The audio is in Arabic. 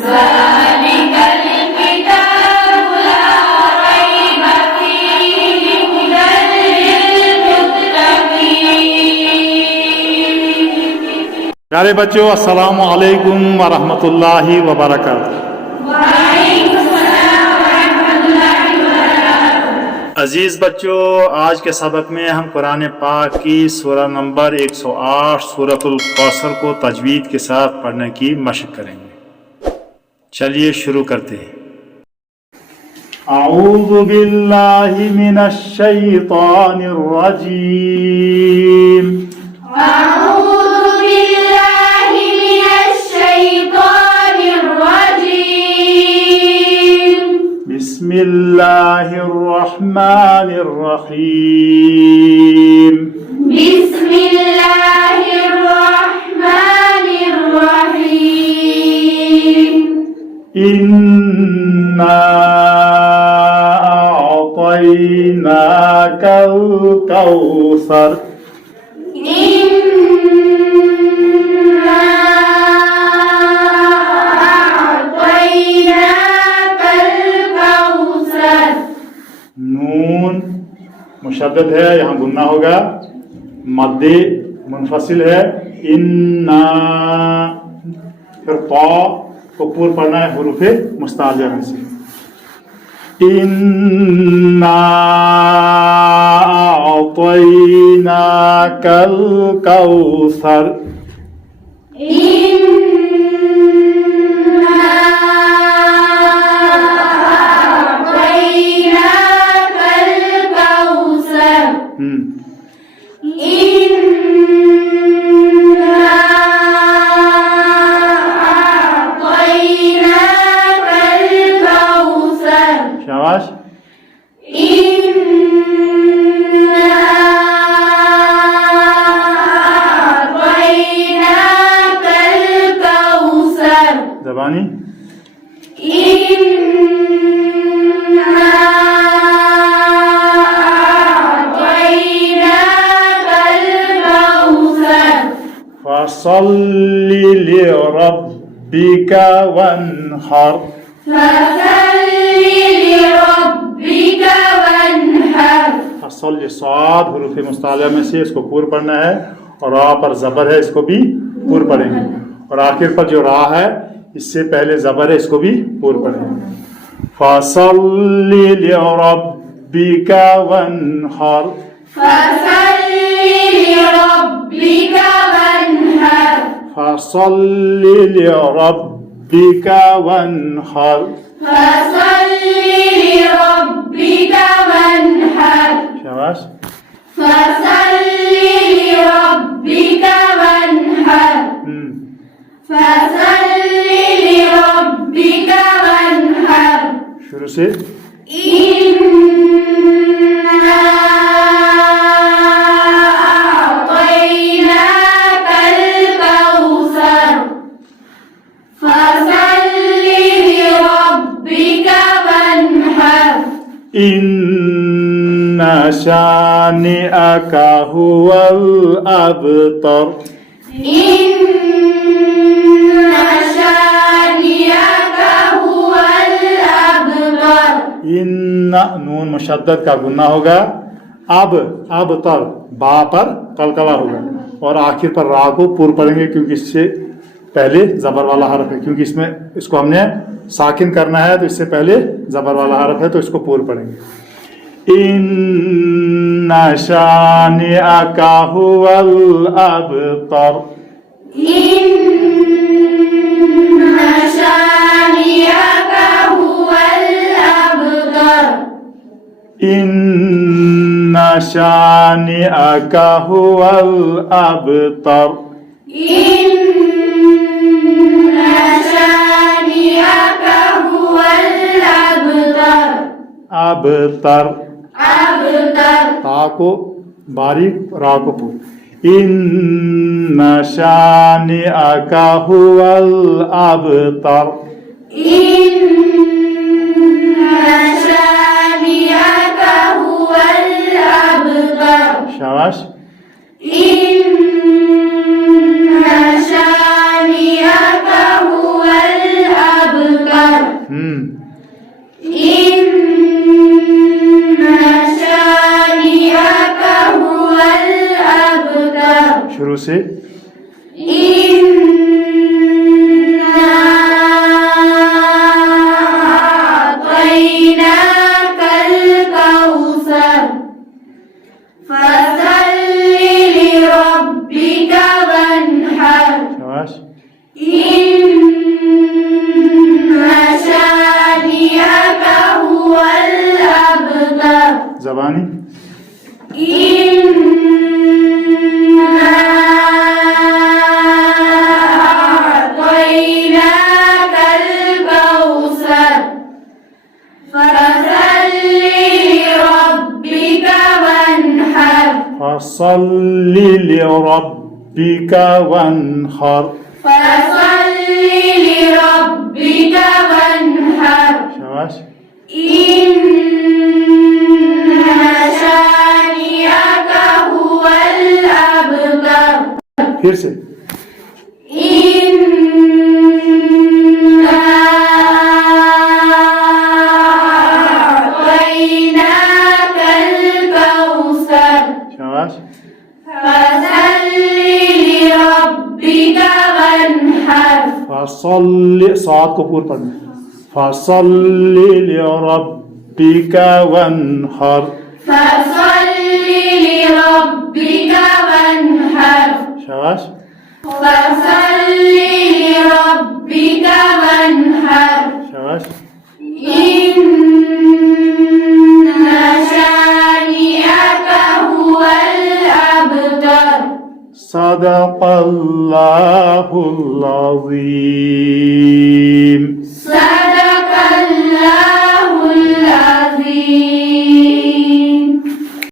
ज़ालिकल किताबु ला रैब फ़ीहि हुदल लिल मुत्तक़ीन। प्यारे बच्चों, अस्सलामु अलैकुम व रहमतुल्लाहि व बरकातुहू। अजीज बच्चों, आज के सबक में हम कुरान पाक की सूरह नंबर 108 सूरतुल कौसर को तजवीद के साथ पढ़ने की मशक करेंगे। चलिए शुरू करते हैं। अऊज़ु बिल्लाहि मिनश शैतानिर रजीम। बिस्मिल्लाहिर्रहमानिर्रहीम। बिस्मिल्लाहिर्रहमानिर्रहीम। इन्ना अअतैनाकल कौसर। नून मुशद्दद है, यहाँ गुन्ना होगा। मद्दे मुनफसिल है। इन्ना, फिर ता को पूर्व पढ़ना है हुरूफे मुस्तालिया में से। इन्ना अअतैनाकल कौसर। शाबाश। ज़बानी। फसल्लि लिरब्बिका वन्हर। फसल्लि साद हुरूफ़े मुस्तालिया में से इसको पूर्व पढ़ना है, और रा पर ज़बर है, इसको भी पूर्व पढ़ेंगे। और आखिर पर जो रा है इससे पहले ज़बर है, इसको भी पूर्व पढ़ेंगे। फसल्लि लिरब्बिका वन्हर। फसल्लि लिरब्बिका वन्हर। शाबाश। शुरू से। इन्ना शानिअका हुवल अबतर। इन्ना नून मुशद्दद का गुन्ना होगा। अब तर बा पर कलकला होगा, और आखिर पर रा को पूर्व पढ़ेंगे क्योंकि इससे पहले जबर वाला हरफ है। क्योंकि इसमें इसको हमने साकिन करना है, तो इससे पहले जबर वाला हरफ है, तो इसको पूर्व पढ़ेंगे। इन्ना शानिअका हुवल अबतर। इन्ना शानिअका हुवल अबतर। अबतर। ता को बारीक, रा को पूर्व। इन्ना शानिअका हुवल अबतर। शाबाश। इन्ना शानिअका हुवल अबतर। إن شانئك هو الأبتر शुरू से إنا أعطيناك الكوثر فصل لربك وانحر शाबाश إن شانئك هو الأبتر जबानी إنا أعطيناك الكوثر فصل لربك وانحر فصل لربك وانحر فصل لربك وانحر शाबाश إن شانئك هو الأبتر फिर से إنا أعطيناك الكوثر शाबाश فصل لربك وانحر फसल सात को पूर्ण पढ़ना फसल लिरब्बिक वन्हर فصل لربك وانحر शाबाश فصل لربك وانحر शाबाश إن شانئك هو الأبتر सदक़ल्लाहुल अज़ीम صدق الله